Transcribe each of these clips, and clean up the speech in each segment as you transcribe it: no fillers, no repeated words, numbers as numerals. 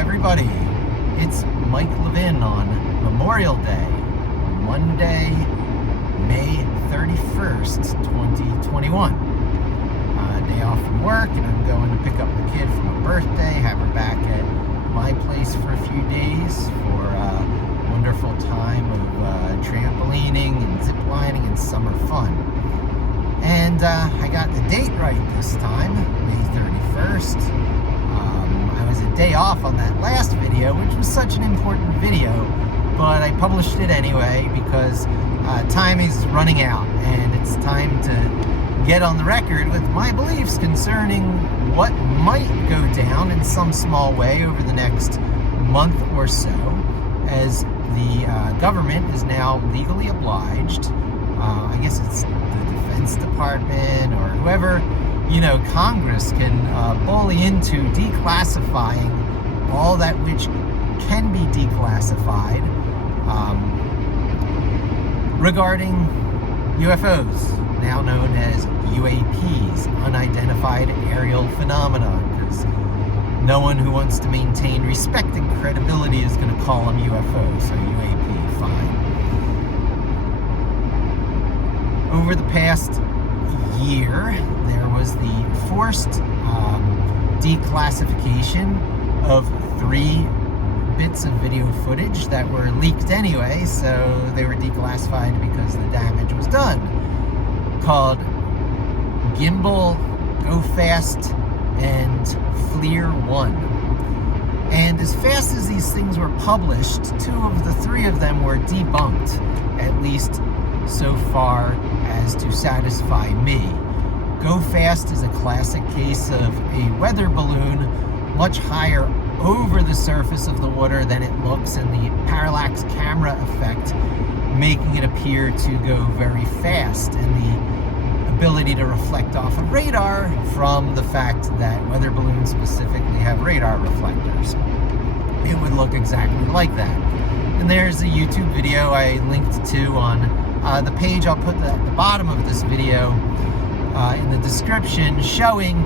everybody. It's Mike Levin on Memorial Day, Monday, May 31st, 2021. Day off from work, and I'm going to pick up the kid from her birthday, have her back at my place for a few days for a wonderful time of trampolining and ziplining and summer fun. And I got the date right this time, May 31st. I was a day off on that last video, which was such an important video, but I published it anyway because time is running out, and it's time to get on the record with my beliefs concerning what might go down in some small way over the next month or so, as the government is now legally obliged. I guess it's the Defense Department or whoever, Congress can bully into declassifying all that which can be declassified regarding UFOs, now known as UAPs, unidentified aerial phenomena, because no one who wants to maintain respect and credibility is going to call them UFOs, so UAP, fine. Over the past year, there was the forced declassification of 3 bits of video footage that were leaked anyway, so they were declassified because the damage was done, called Gimbal, Go Fast, and FLIR 1. And as fast as these things were published, 2 of the 3 of them were debunked, at least so far as to satisfy me. Go Fast is a classic case of a weather balloon much higher over the surface of the water than it looks, and the parallax camera effect making it appear to go very fast, and the ability to reflect off of radar from the fact that weather balloons specifically have radar reflectors. It would look exactly like that. And there's a YouTube video I linked to on the page I'll put at the bottom of this video in the description, showing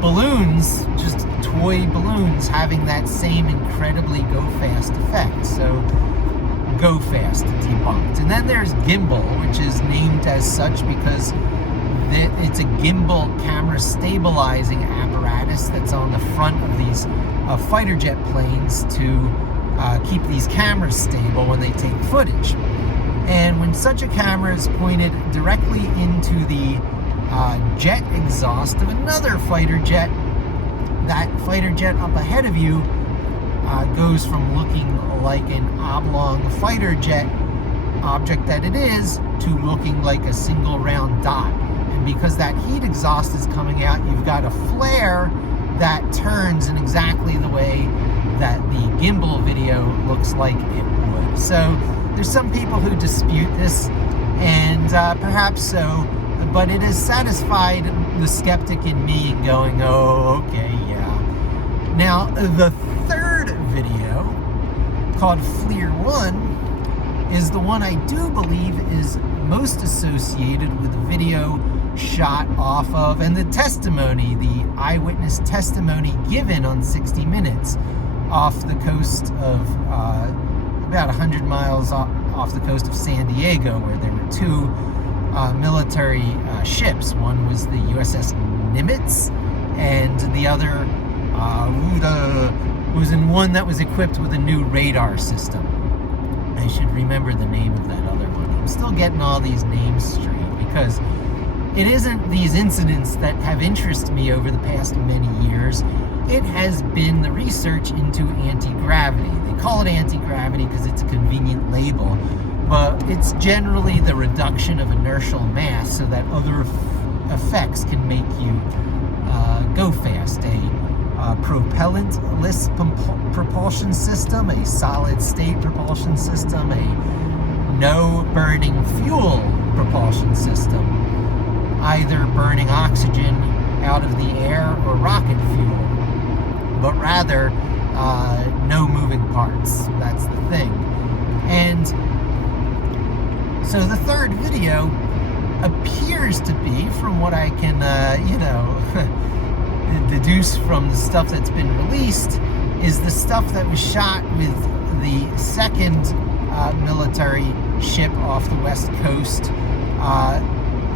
balloons, just toy balloons, having that same incredibly go fast effect. So Go Fast debunked. And then there's Gimbal, which is named as such because it's a gimbal camera stabilizing apparatus that's on the front of these fighter jet planes to keep these cameras stable when they take footage. And when such a camera is pointed directly into the jet exhaust of another fighter jet, that fighter jet up ahead of you goes from looking like an oblong fighter jet object that it is to looking like a single round dot. And because that heat exhaust is coming out, you've got a flare that turns in exactly the way that the gimbal video looks like it would. So there's some people who dispute this, and perhaps so, but it has satisfied the skeptic in me going, oh, okay, yeah. Now, the third video, called FLIR 1, is the one I do believe is most associated with the video shot off of, and the testimony, the eyewitness testimony given on 60 Minutes off the coast of, about 100 miles off the coast of San Diego, where there were 2 military ships. One was the USS Nimitz, and the other was in one that was equipped with a new radar system. I should remember the name of that other one. I'm still getting all these names straight, because it isn't these incidents that have interested me over the past many years. It has been the research into anti-gravity. They call it anti-gravity because it's a convenient label, but it's generally the reduction of inertial mass so that other effects can make you go fast. A propellentless propulsion system, a solid-state propulsion system, a no-burning fuel propulsion system, either burning oxygen out of the air or rocket fuel, but rather no moving parts. That's the thing. And so the third video appears to be, from what I can, deduce from the stuff that's been released, is the stuff that was shot with the second military ship off the west coast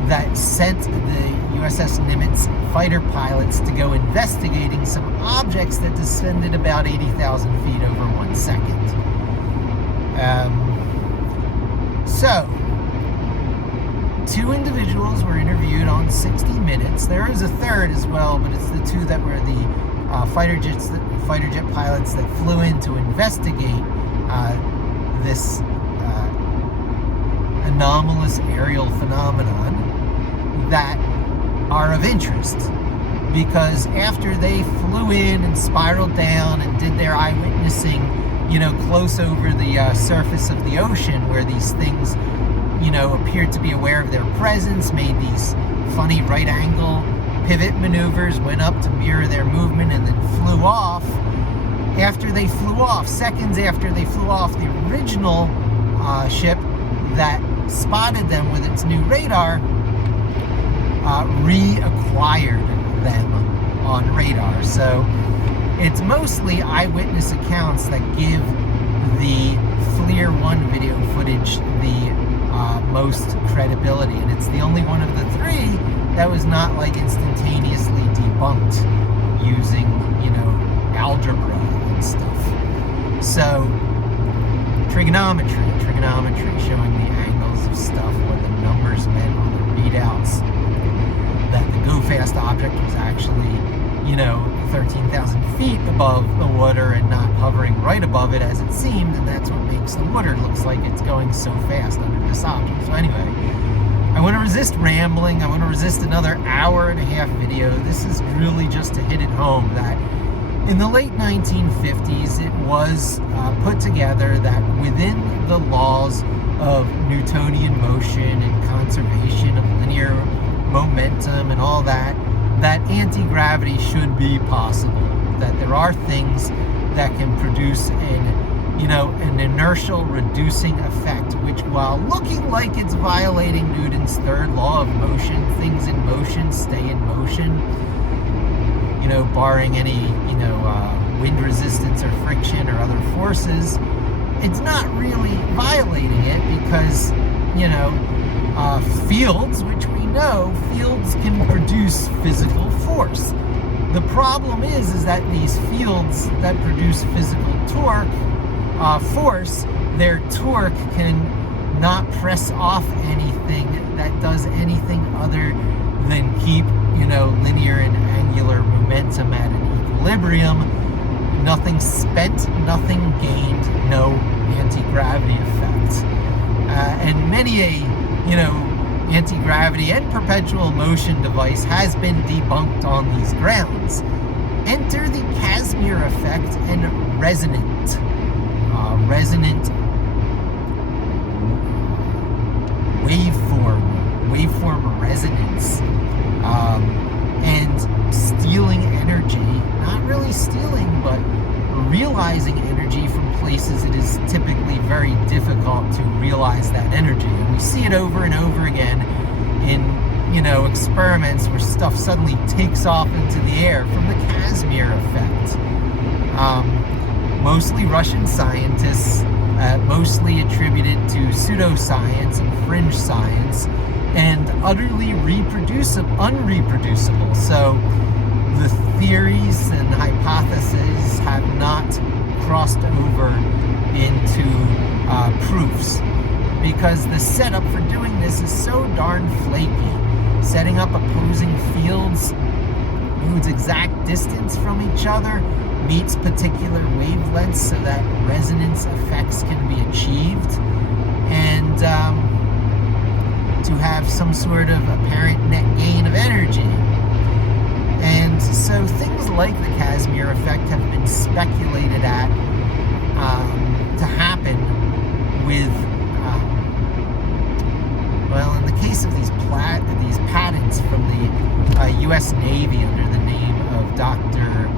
that sent the USS Nimitz fighter pilots to go investigating some objects that descended about 80,000 feet over 1 second. So, 2 individuals were interviewed on 60 Minutes. There is a third as well, but it's the 2 that were the fighter jet pilots that flew in to investigate this anomalous aerial phenomenon that are of interest, because after they flew in and spiraled down and did their eyewitnessing, close over the surface of the ocean, where these things, appeared to be aware of their presence, made these funny right angle pivot maneuvers, went up to mirror their movement, and then flew off. After they flew off, seconds after they flew off, the original ship that spotted them with its new radar reacquired them on radar. So it's mostly eyewitness accounts that give the FLIR 1 video footage the most credibility, and it's the only one of the 3 that was not instantaneously debunked using algebra and stuff. So trigonometry showing the angles of stuff, what the numbers meant on the readouts, that the go-fast object was actually 13,000 feet above the water and not hovering right above it as it seemed, and that's what makes the water looks like it's going so fast under this object. So anyway, I want to resist rambling. I want to resist another hour-and-a-half video. This is really just to hit it home that in the late 1950s, it was put together that within the laws of Newtonian motion and conservation of linear momentum and all that, that anti-gravity should be possible. That there are things that can produce an inertial reducing effect, which, while looking like it's violating Newton's third law of motion, things in motion stay in motion, barring any, wind resistance or friction or other forces, it's not really violating it because, fields, which we know, fields can produce physical force. The problem is that these fields that produce physical torque, force, their torque can not press off anything that does anything other than keep, linear and angular momentum at an equilibrium. Nothing spent, nothing gained, no anti-gravity effect. And many a, anti-gravity and perpetual motion device has been debunked on these grounds. Enter the Casimir effect and resonant waveform resonance, and stealing energy, not really stealing, but realizing energy from places it is typically very difficult to realize that energy. And we see it over and over again in, experiments where stuff suddenly takes off into the air from the Casimir effect. Mostly Russian scientists, mostly attributed to pseudoscience and fringe science, and utterly unreproducible. So the theories and hypotheses have not crossed over into proofs, because the setup for doing this is so darn flaky. Setting up opposing fields whose exact distance from each other meets particular wavelengths so that resonance effects can be achieved, and to have some sort of apparent net gain of energy. And so things like the Casimir effect have been speculated at to happen with, in the case of these patents from the U.S. Navy under the name of Dr.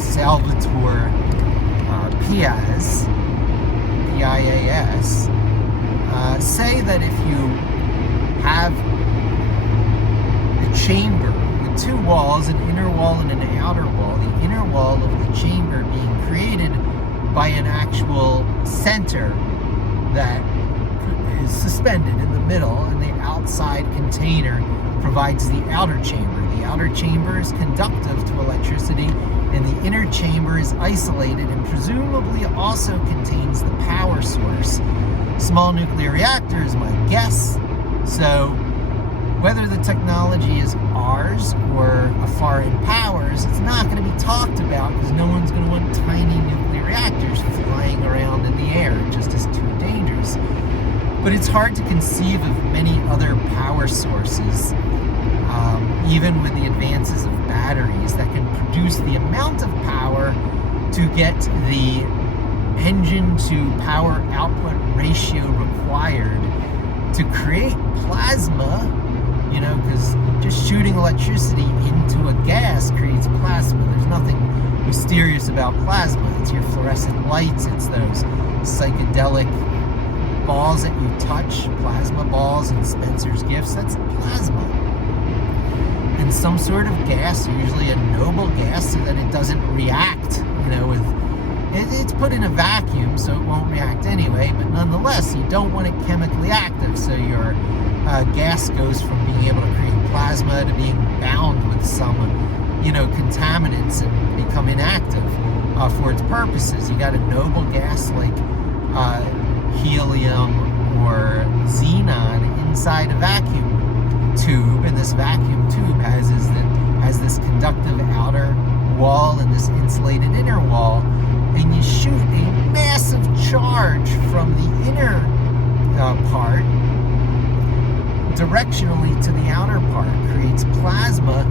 Salvatore Pias, P-I-A-S, say that if you have a chamber with 2 walls, an inner wall and an outer wall, the inner wall of the chamber being by an actual center that is suspended in the middle, and the outside container provides the outer chamber. The outer chamber is conductive to electricity, and the inner chamber is isolated and presumably also contains the power source. Small nuclear reactor is my guess. So whether the technology is ours or a foreign powers, it's not going to be talked about because no one's going to want tiny nuclear reactors flying around in the air. It just is too dangerous. But it's hard to conceive of many other power sources, even with the advances of batteries, that can produce the amount of power to get the engine to power output ratio required to create plasma, because just shooting electricity into a gas creates plasma. There's nothing mysterious about plasma. It's your fluorescent lights, it's those psychedelic balls that you touch, plasma balls and Spencer's Gifts, that's plasma. And some sort of gas, usually a noble gas, so that it doesn't react, it's put in a vacuum, so it won't react anyway, but nonetheless, you don't want it chemically active, so your gas goes from being able to create plasma to being bound with some, contaminants and become inactive for its purposes. You got a noble gas like helium or xenon inside a vacuum tube, and this vacuum tube has this conductive outer wall and this insulated inner wall, and you shoot a massive charge from the inner part directionally to the outer part, creates plasma.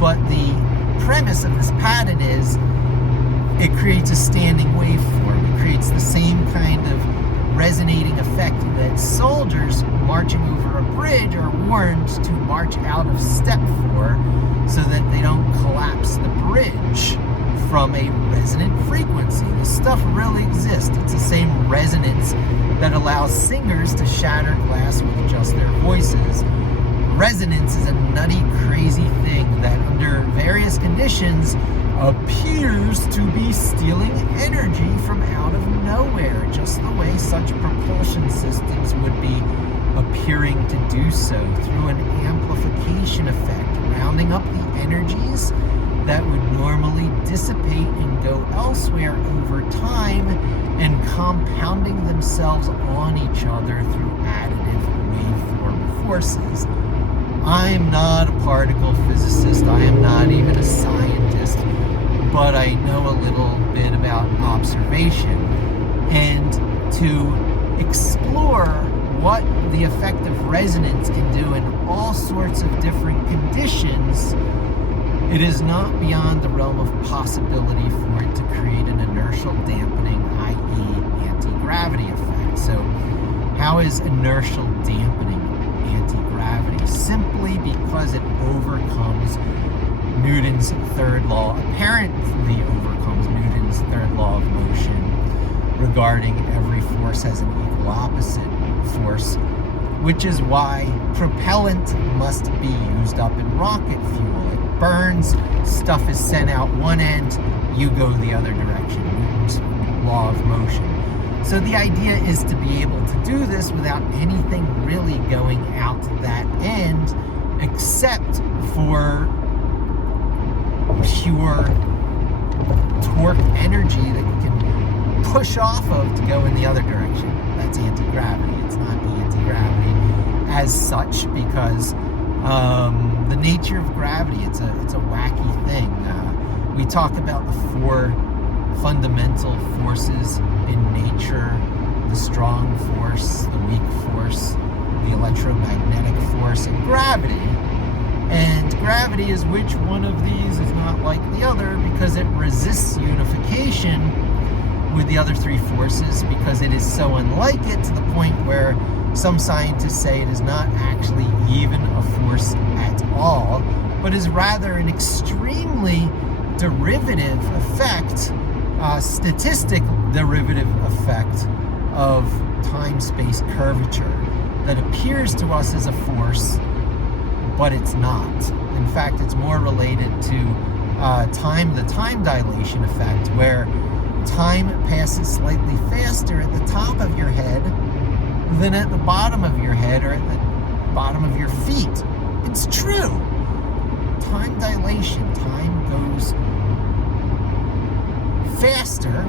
But the premise of this pattern is it creates a standing waveform. It creates the same kind of resonating effect that soldiers marching over a bridge are warned to march out of step for, so that they don't collapse the bridge from a resonant frequency. This stuff really exists. It's the same resonance that allows singers to shatter glass with just their voices. Resonance is a nutty, crazy thing that under various conditions appears to be stealing energy from out of nowhere, just the way such propulsion systems would be appearing to do so through an amplification effect, rounding up the energies that would normally dissipate and go elsewhere over time, and compounding themselves on each other through additive waveform forces. I'm not a particle physicist, I am not even a scientist, but I know a little bit about observation. And to explore what the effect of resonance can do in all sorts of different conditions, it is not beyond the realm of possibility for it to create an inertial dampening, i.e. anti-gravity effect. So how is inertial dampening anti-gravity? Simply because it overcomes Newton's third law, apparently overcomes Newton's third law of motion regarding every force has an equal opposite force, which is why propellant must be used up in rocket fuel. It burns, stuff is sent out one end, you go the other direction. Newton's law of motion. So the idea is to be able to do this without anything really going out that end, except for pure torque energy that you can push off of to go in the other direction. That's anti-gravity. It's not anti-gravity as such, because the nature of gravity, it's a wacky thing. We talk about the four fundamental forces in nature: the strong force, the weak force, the electromagnetic force, and gravity. And gravity is which one of these is not like the other, because it resists unification with the other three forces, because it is so unlike it to the point where some scientists say it is not actually even a force at all, but is rather an extremely derivative effect, statistic derivative effect of time-space curvature that appears to us as a force, but it's not. In fact, it's more related to the time dilation effect, where time passes slightly faster at the top of your head than at the bottom of your head or at the bottom of your feet. It's true. Time dilation. Time goes faster.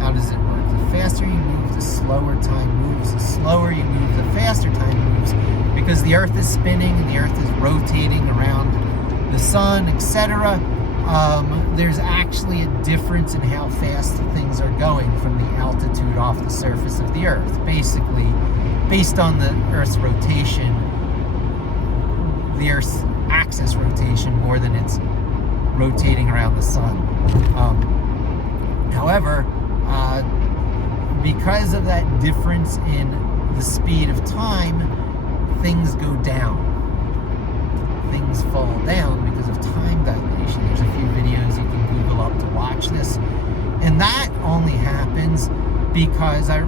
How does it work? The faster you move, the slower time moves. The slower you move, the faster time moves, because the Earth is spinning and the Earth is rotating around the sun, etc. There's actually a difference in how fast things are going from the altitude off the surface of the Earth. Basically, based on the Earth's rotation, the Earth's axis rotation, more than it's rotating around the sun. However, because of that difference in the speed of time, things go down. Things fall down because of time dilation. There's a few videos you can Google up to watch this. And that only happens because I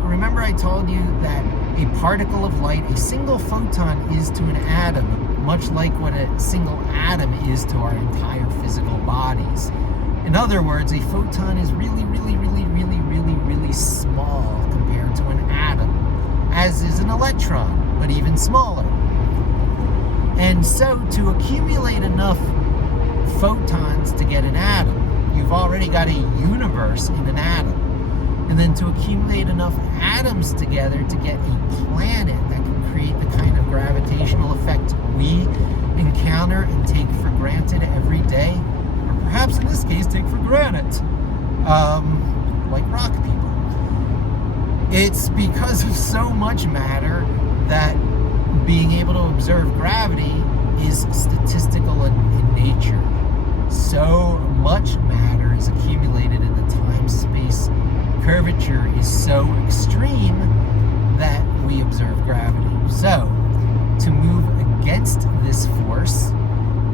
told you that a particle of light, a single photon, is to an atom much like what a single atom is to our entire physical bodies. In other words, a photon is really, really, really, really, really, really small compared to an atom, as is an electron, but even smaller. And so to accumulate enough photons to get an atom, you've already got a universe in an atom. And then to accumulate enough atoms together to get a planet that can create the kind of gravitational effect we encounter and take for granted every day, or perhaps in this case take for granted, like rock people. It's because of so much matter that being able to observe gravity is statistical in nature. So much matter is accumulated in the time-space curvature is so extreme that we observe gravity. So, to move against this force,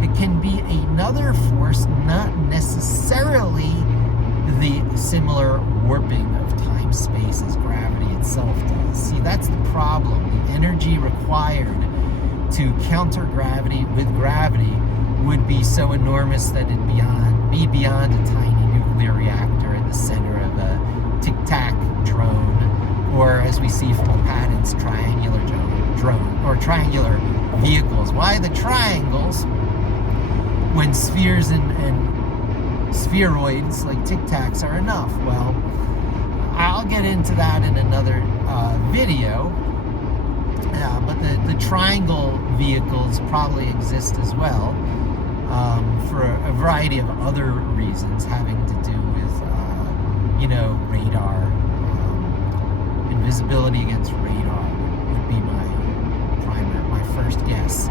it can be another force, not necessarily the similar warping of time-space as gravity itself does. See, that's the problem. The energy required to counter gravity with gravity would be so enormous that it'd be beyond a tiny nuclear reactor in the center of a tic-tac drone, or as we see from the patents, triangular drone, or triangular vehicles. Why the triangles when spheres and spheroids like tic-tacs are enough? Well, I'll get into that in another video, but the triangle vehicles probably exist as well, for a variety of other reasons having to do with radar, invisibility against radar would be my first guess.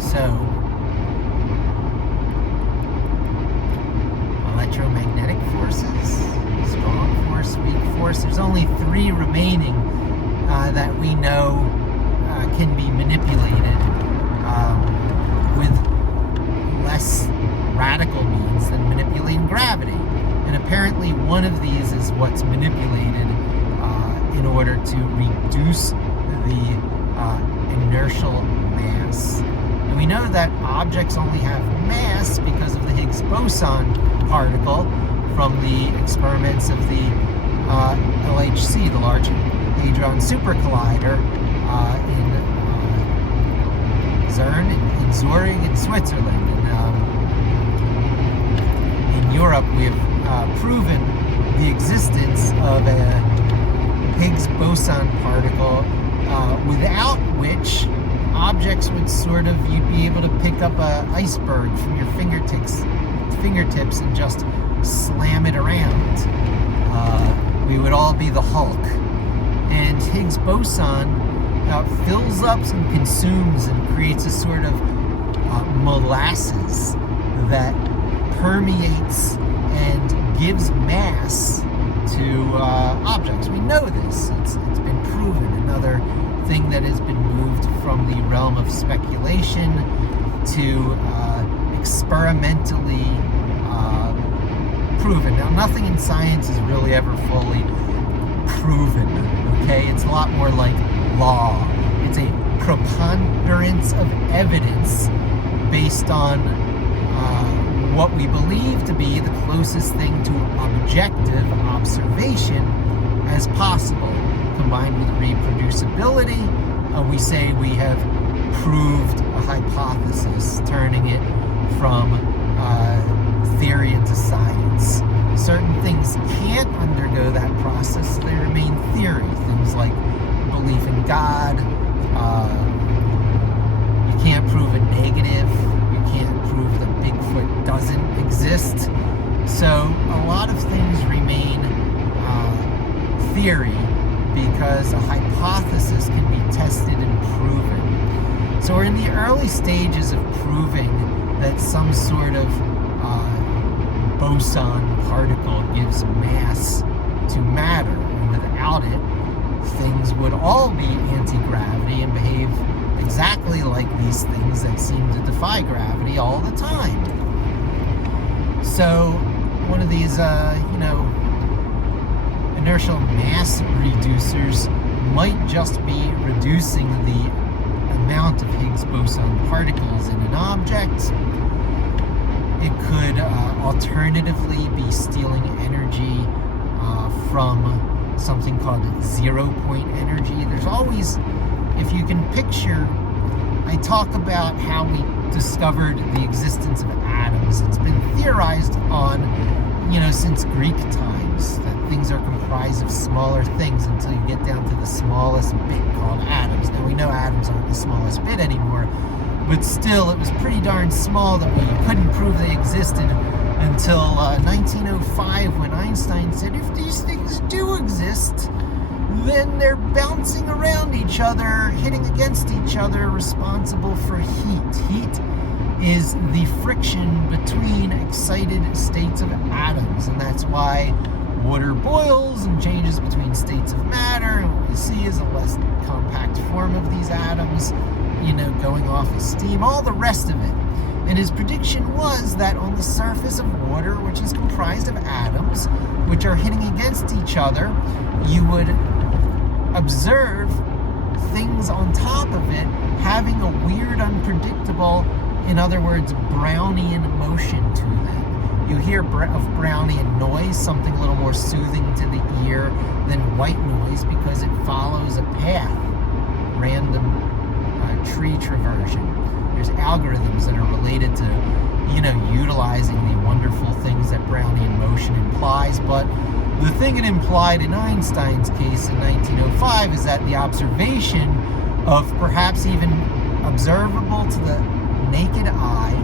So, electromagnetic forces, strong force, weak force. There's only 3 remaining that we know can be manipulated with less radical means than manipulating gravity. And apparently one of these is what's manipulated in order to reduce the inertial mass. And we know that objects only have mass because of the Higgs boson particle from the experiments of the LHC, the Large Hadron Super Collider, in CERN, in Zurich, in Switzerland. In Europe, we have proven the existence of a Higgs boson particle without which objects would you'd be able to pick up an iceberg from your fingertips and just slam it around. We would all be the Hulk. And Higgs boson fills up and consumes and creates a sort of molasses that permeates and gives mass to objects. We know this. It's been proven. Another thing that has been moved from the realm of speculation to experimentally proven. Now, nothing in science is really ever fully proven, okay? It's a lot more like law. It's a preponderance of evidence based on what we believe to be the closest thing to objective observation as possible. Combined with reproducibility, we say we have proved a hypothesis, turning it from theory into science. Certain things can't undergo that process, they remain theory. Things like belief in God, you can't prove a negative, you can't prove that Bigfoot doesn't exist. So a lot of things remain theory because a hypothesis can be tested and proven. So we're in the early stages of proving that some sort of boson particle gives mass to matter, and without it, things would all be anti-gravity and behave exactly like these things that seem to defy gravity all the time. So one of these, inertial mass reducers might just be reducing the amount of Higgs boson particles in an object. It could alternatively be stealing energy from something called zero-point energy. There's always, if you can picture, I talk about how we discovered the existence of atoms. It's been theorized on, since Greek times, that things are comprised of smaller things until you get down to the smallest bit called atoms. Now we know atoms aren't the smallest bit anymore, but still it was pretty darn small that we couldn't prove they existed until 1905, when Einstein said, if these things do exist, then they're bouncing around each other, hitting against each other, responsible for heat. Heat is the friction between excited states of atoms, and that's why water boils and changes between states of matter, and what we see is a less compact form of these atoms, going off as steam, all the rest of it. And his prediction was that on the surface of water, which is comprised of atoms, which are hitting against each other, you would observe things on top of it having a weird, unpredictable, in other words, Brownian motion to them. You hear of Brownian noise, something a little more soothing to the ear than white noise because it follows a path, random tree traversion. There's algorithms that are related to, utilizing the wonderful things that Brownian motion implies. But the thing it implied in Einstein's case in 1905 is that the observation of perhaps even observable to the naked eye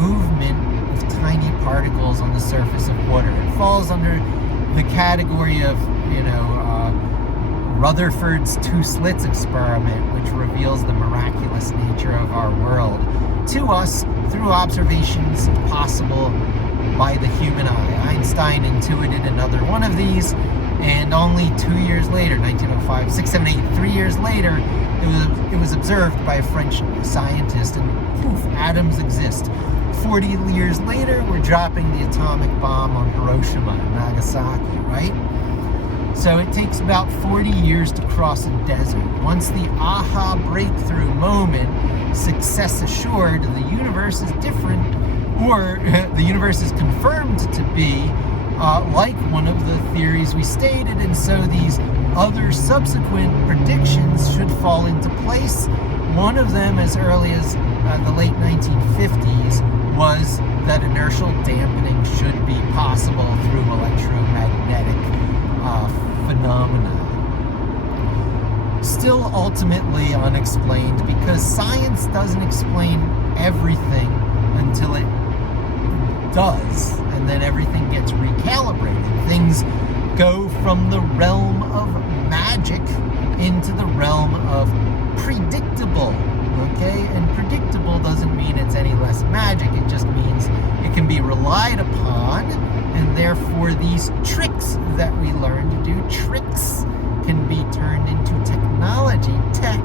movement of tiny particles on the surface of water. It falls under the category of, Rutherford's two slits experiment, which reveals the miraculous nature of our world to us through observations possible by the human eye. Einstein intuited another one of these, and only 2 years later, 1905, 6, 7, 8, 3 years later, it was observed by a French scientist, and poof, atoms exist. 40 years later, we're dropping the atomic bomb on Hiroshima and Nagasaki, right? So it takes about 40 years to cross a desert. Once the aha breakthrough moment, success assured, the universe is different, or the universe is confirmed to be like one of the theories we stated, and so these other subsequent predictions should fall into place. One of them, as early as the late 1950s, was that inertial dampening should be possible through electromagnetic phenomena. Still ultimately unexplained, because science doesn't explain everything until it does, and then everything gets recalibrated. Things go from the realm of magic into the realm of predictable, okay? And predictable doesn't mean it's any less magic, it just means it can be relied upon, and therefore these tricks that we learn to do, tricks can be turned into technology, tech,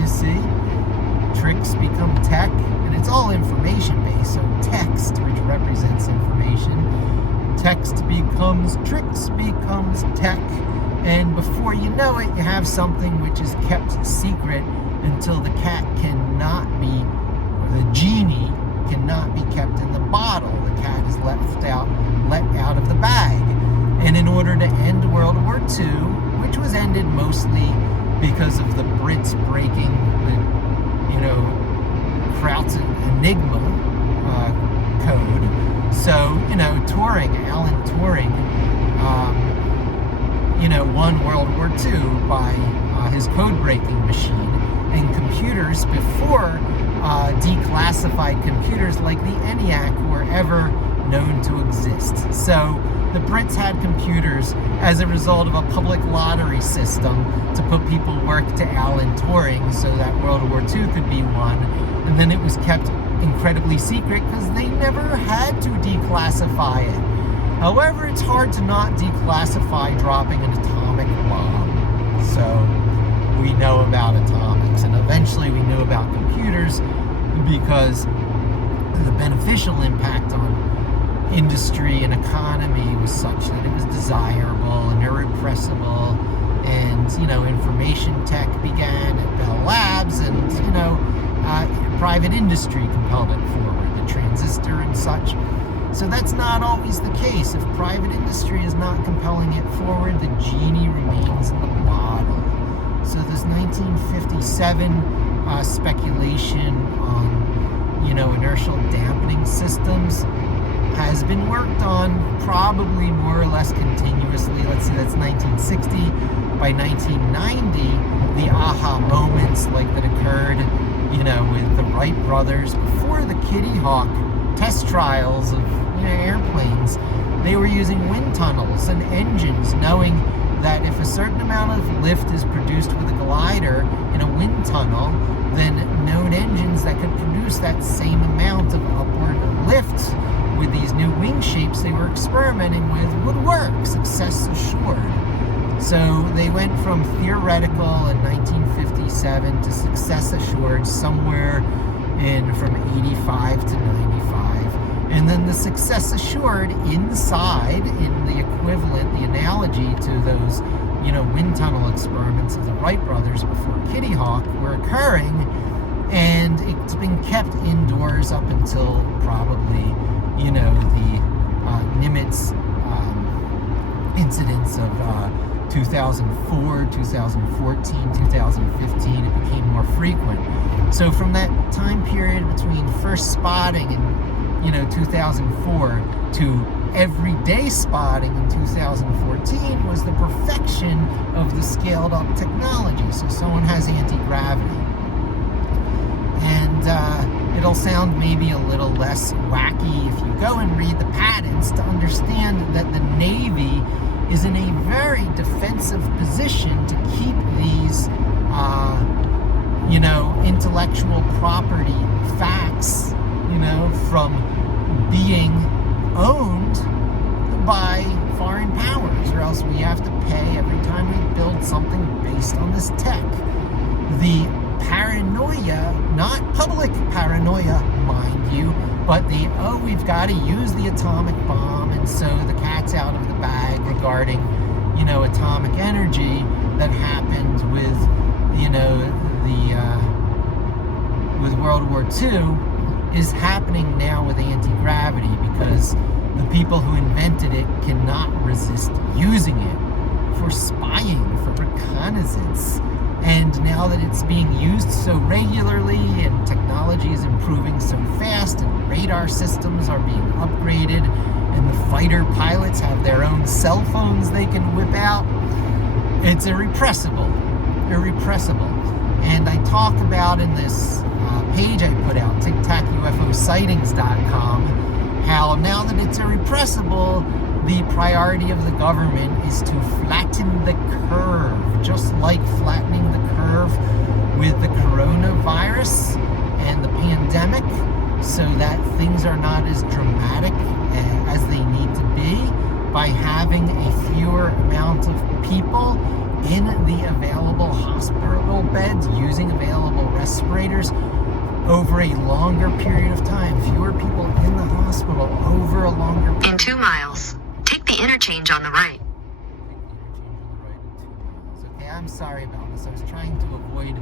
you see? Tricks become tech, and it's all information-based, so text, which represents information, text becomes tricks, becomes tech, and before you know it, you have something which is kept secret until the cat cannot be, or the genie cannot be kept in the bottle. The cat is let out of the bag. And in order to end World War II, which was ended mostly because of the Brits breaking the, Kraut's Enigma code. So, Alan Turing, won World War II by his code-breaking machine, and computers before declassified computers like the ENIAC were ever known to exist. So the Brits had computers as a result of a public lottery system to put people work to Alan Turing so that World War II could be won, and then it was kept incredibly secret because they never had to declassify it. However, it's hard to not declassify dropping an atomic bomb. So we know about atomics, and eventually we knew about computers because the beneficial impact on industry and economy was such that it was desirable and irrepressible, and information tech began at Bell Labs, and private industry compelled it forward, the transistor and such. So that's not always the case. If private industry is not compelling it forward, the genie remains in the bottle. So this 1957 speculation on, inertial dampening systems has been worked on probably more or less continuously. Let's say that's 1960. By 1990, the aha moments like that occurred, with the Wright brothers before the Kitty Hawk test trials of airplanes, they were using wind tunnels and engines, knowing that if a certain amount of lift is produced with a glider in a wind tunnel, then known engines that could produce that same amount of upward lift with these new wing shapes they were experimenting with would work, success assured. So they went from theoretical in 1957 to success assured somewhere from 85 to 95. And then the success assured inside, in the equivalent, the analogy to those, wind tunnel experiments of the Wright brothers before Kitty Hawk were occurring, and it's been kept indoors up until probably, the Nimitz incidents of 2004, 2014, 2015, it became more frequent. So from that time period between first spotting in 2004 to everyday spotting in 2014 was the perfection of the scaled up technology. So someone has anti-gravity, and it'll sound maybe a little less wacky if you go and read the patents to understand that the Navy is in a very defensive position to keep these intellectual property facts, from being owned by foreign powers, or else we have to pay every time we build something based on this tech. The paranoia, not public paranoia, mind you, but we've got to use the atomic bomb, and so the cat's out of the bag regarding, atomic energy that happened with, with World War II is happening now with anti-gravity, because the people who invented it cannot resist using it for spying, for reconnaissance. And now that it's being used so regularly and technology is improving so fast and radar systems are being upgraded and the fighter pilots have their own cell phones they can whip out, it's irrepressible. And I talk about in this page I put out, tictacufosightings.com, how now that it's irrepressible, the priority of the government is to flatten the curve, just like flattening the curve with the coronavirus and the pandemic, so that things are not as dramatic as they need to be, by having a fewer amount of people in the available hospital beds, using available respirators over a longer period of time. Fewer people in the hospital over a longer period. In 2 miles, take the interchange on the right. Okay, I'm sorry about this. I was trying to avoid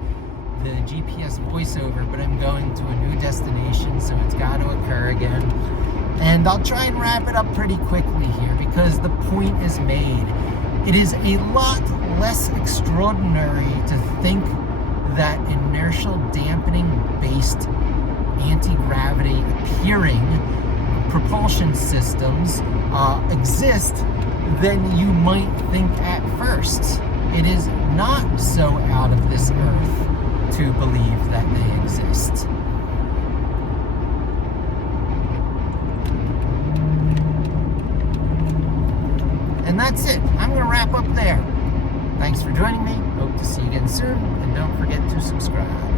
the GPS voiceover, but I'm going to a new destination, so it's got to occur again. And I'll try and wrap it up pretty quickly here because the point is made. It is a lot less extraordinary to think that inertial dampening based anti-gravity appearing propulsion systems exist than you might think at first. It is not so out of this earth to believe that they exist. And that's it. I'm going to wrap up there. Thanks for joining me. Hope to see you again soon. And don't forget to subscribe.